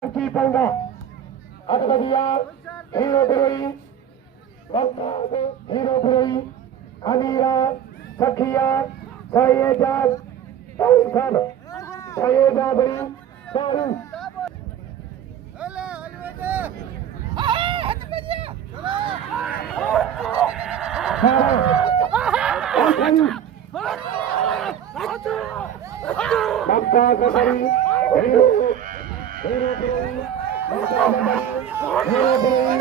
Kipanga, Advadia, Hero Brui, Hero Brui, Amira, Sakia, Sayeda, Tausan, Sayeda Bri, Baru. Mumtaz Sohoo, Hero Brui, Mumtaz Hero Brui,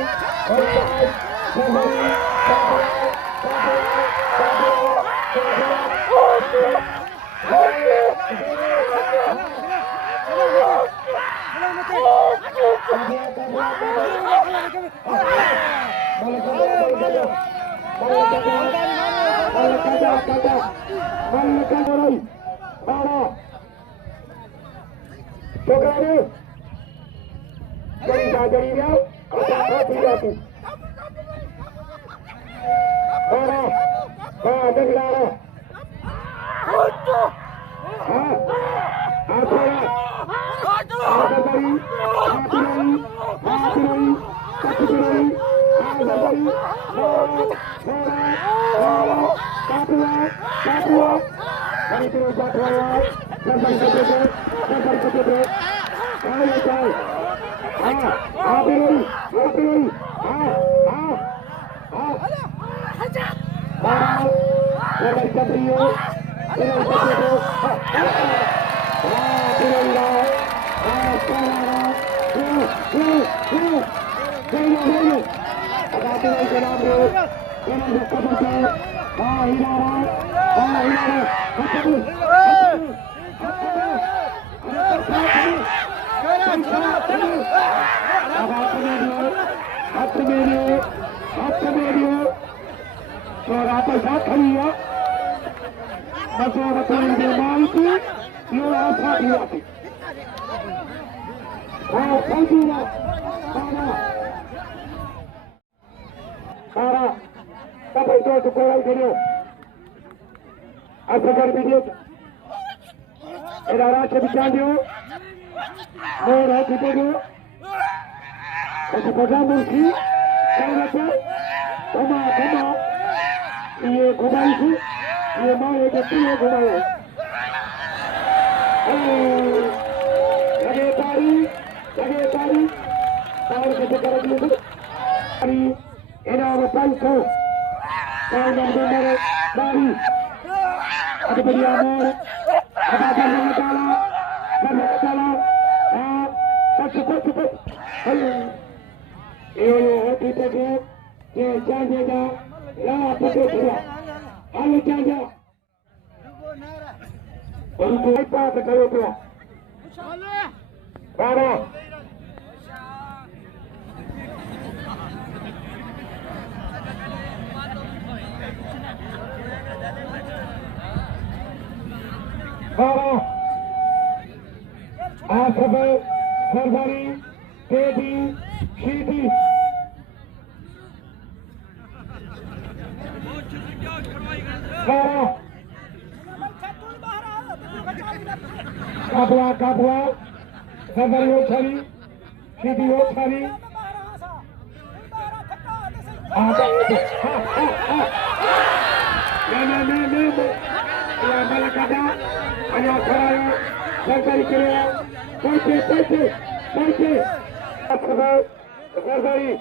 Asif Ali Zardari, Shedi, Shedi. Kabua, Zardari Ochari, Shedi Ochari. Malakhro, hanya Saraya, Zardari kira, Pointe, Zardari,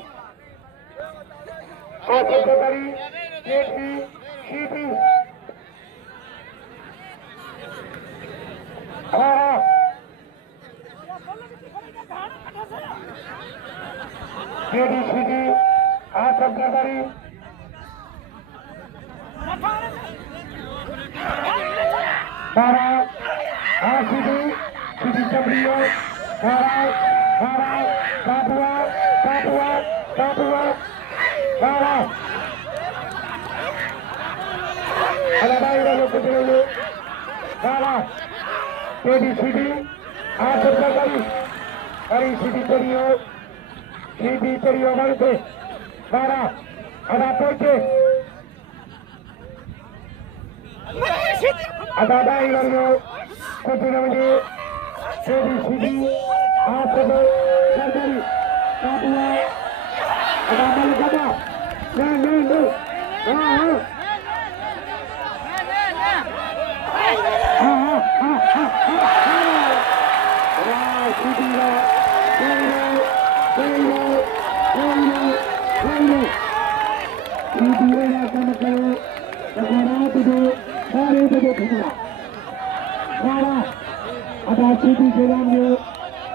Asif Zardari, Shedi, Shedi. Shedi, Asif Zardari. Para, Shedi, Cabrio, Para, Papua, Para. Ada bayi lalu dulu. Para, Shedi, Asif Zardari, Hari Shedi Cabrio Malhe. Para, ada Pointe. Ada bayi lalu Shedi, Asif Kapua. Ada Malakhro. No. Ada Shedi ke naam jo,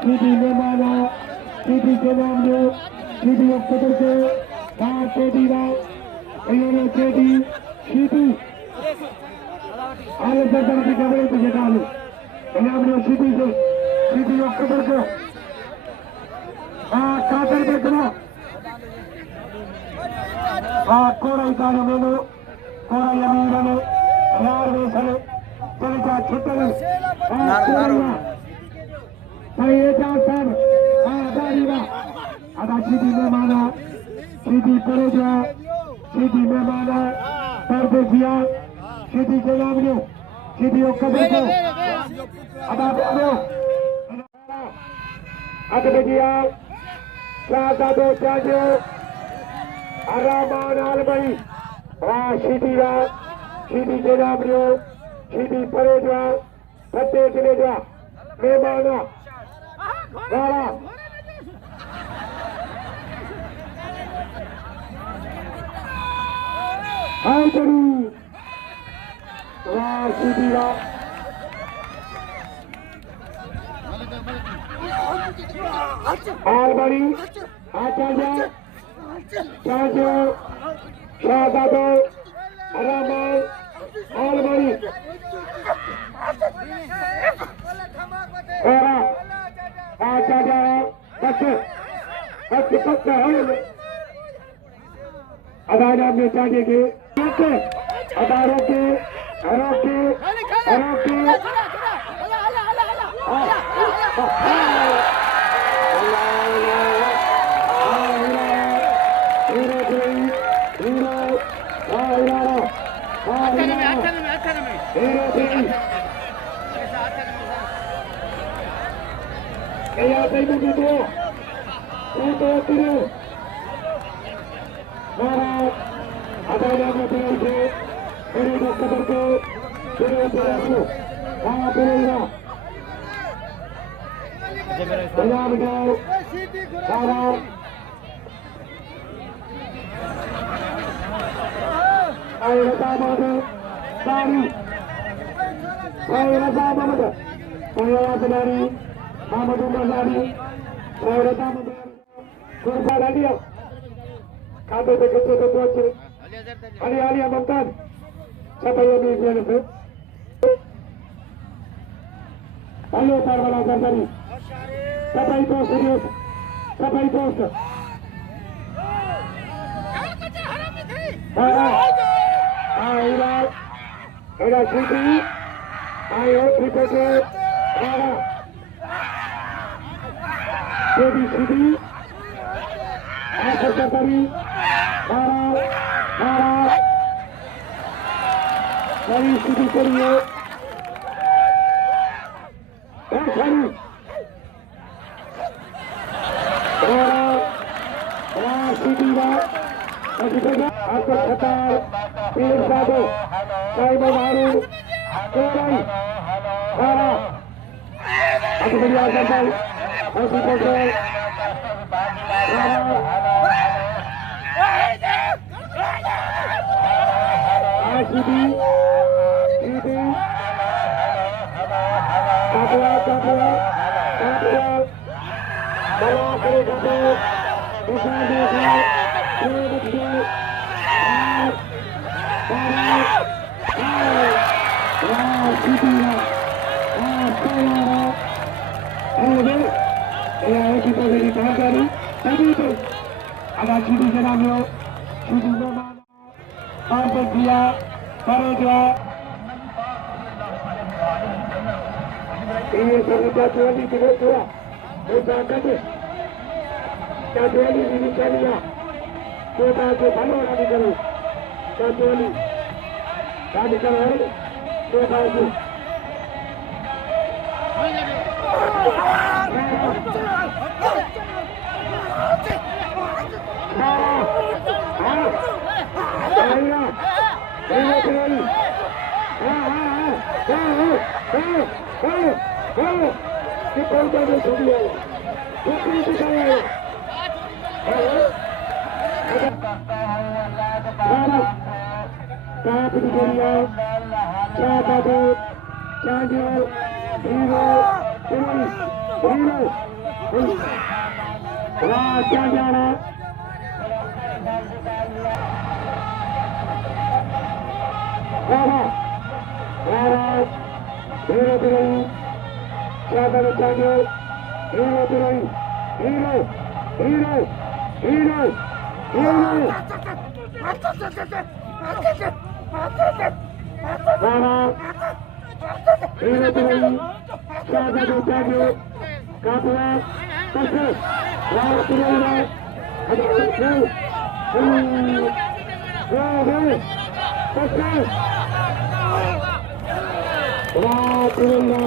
Shedi Memana, Shedi ke naam jo, Shedi Oktober ke, Shedi ra, Ayana Shedi, Shedi. Ali Zardari ke kabale pe jetalu. Naam jo Shedi ke, Shedi Oktober ke. Kader bekna. Kora ikana meno, kora yamina ne, yaar vesale. Pelja chutale. Saya jangan. Ada ada Shedi Memana, Shedi Pereja, Shedi Memana, Perbesia, Shedi Kelamio, Shedi Okabeko. Ada apa? Ada begia. Sada Jajo, Araman Albai, Shedi Ra, Shedi Kelamio, Shedi Pereja, Pate Kereja, Memana. Malah. Hai Jatoi. Shedi ra. Albani. Achaja. Jajo. Shahid. Araman. Albani. Achaja. Pasta. Ada naam ne chaje ke. Ada roke. Ali Mumtaz siapa yang bilang itu? Halo Pehlwani Zardari. Siapa itu serius? Siapa itu? Ada Shedi. Ayo triple. Shedi. Asif Ali Malah. Dari Shedi koriye. Shedi. Shedi ra. Asif Khatar. Pehlwani. Sai baru. Korai. Malah. Asif Ali Zardari. Asif Khatar. Shedi. Kapua. Malakhro Kushti. Hussain. Ada Shedi ke naam jo, Shedi Memana, Perbesia, Pereja. Ini sebenarnya Jatoi tidak tua. Mudah saja. Jatoi ini carinya. Kita tu baru lagi kali. Jatoi. Lagi kali. Kita tu. Que ponta de subida. Que crítica है. Saat digeria. Chapadu. Chanjo. Hero. Hero. Wah, Chanjana. Wah. Hero Hero. Chapadu Chanjo. Hero Hero. Hero. Hero. Hero. Hero. Wah. Hero Hero. Chapadu Chanjo. Kapura. Kosh. Wah, Hero. Ada Hero. Wah, Hero. Kosh. Wah, Hero.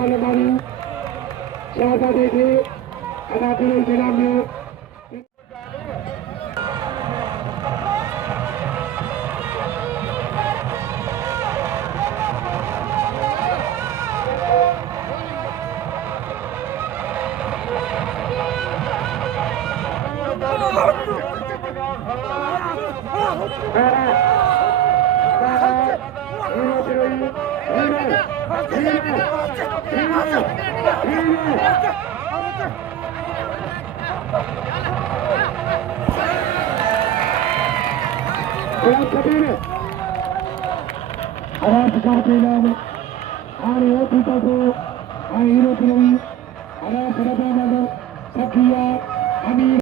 Malakhro Shahid देखे अदा करें जनाब में Khadim Arab ka Pehlwan Lahooti ko Hero Pehlwan Arab Sakiya Amir